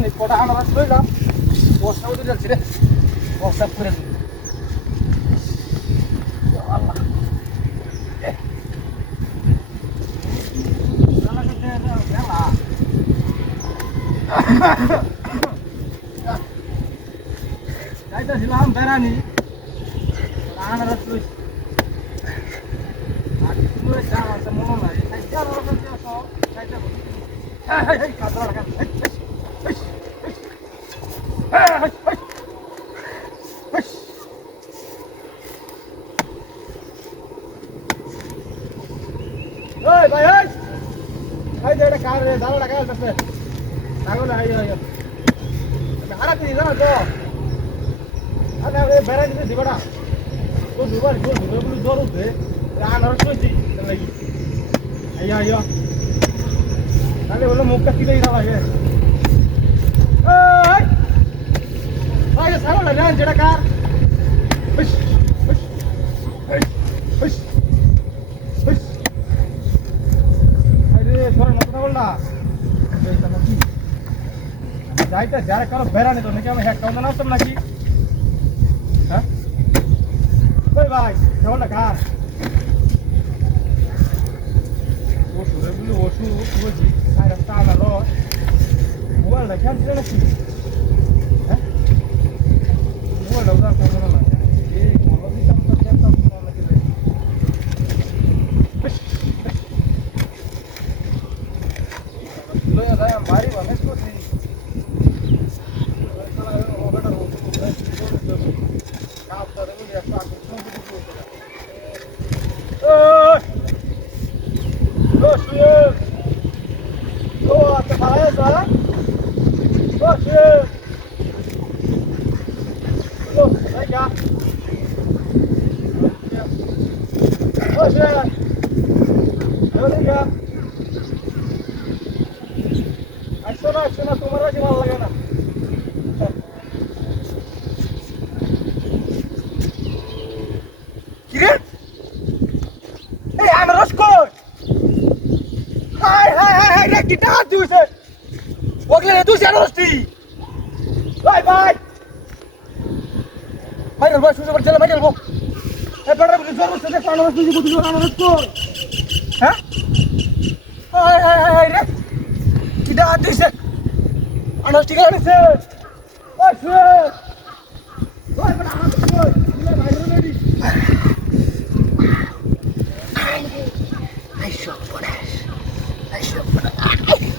বেড়ানি কটা আমরা লইলাম বর্ষা উঠে যাচ্ছে রে বর্ষা করে দিই যাইতেছিলাম বেড়ানি আনারস লইছি আর কিছু দাম আছে মনে নাই বেড়াইতে দিবা তো দুবার জ্বর উঠবে আনারস লইছি লাগি আইয়া আইয়া তাহলে বললো মুখটা কি দিয়ে লাগে সারা না যেটা কার যাইতে যারা কারো বেড়ানি তো নাকি আমি হ্যাঁ কেমন আসতাম নাকি হ্যাঁ ওই ভাই কেমনটা কার ওষুধে বলি ওষুধ বুঝি সাইড টানা রস মোবাইলটা খেয়াল ছিল নাকি হ্যাঁ মোবাইলটা উদার কেমন না এই মনে দিতাম তো খেলতাম নাকি লইয়া যায় বাড়ি বানেস করছি তোমার কাছে ভালো লাগে না কিরে এই আনারস কই হাই হাই হাই হাই রে কিটা দিউছে ওগলে রে তুই আনারসটি বাই বাই মাইরাল বয় সুযোগ চলে মাইরাল বো এ বড় বড় জোর সে আনারস তুই বুঝি আনারস কই হ্যাঁ হাই হাই হাই রে কিটা দিউছে আনারস ঠিক আছে ওই শুয়ে ওই বড় আনারস কই দিলে মাইরাল ready I shot for that.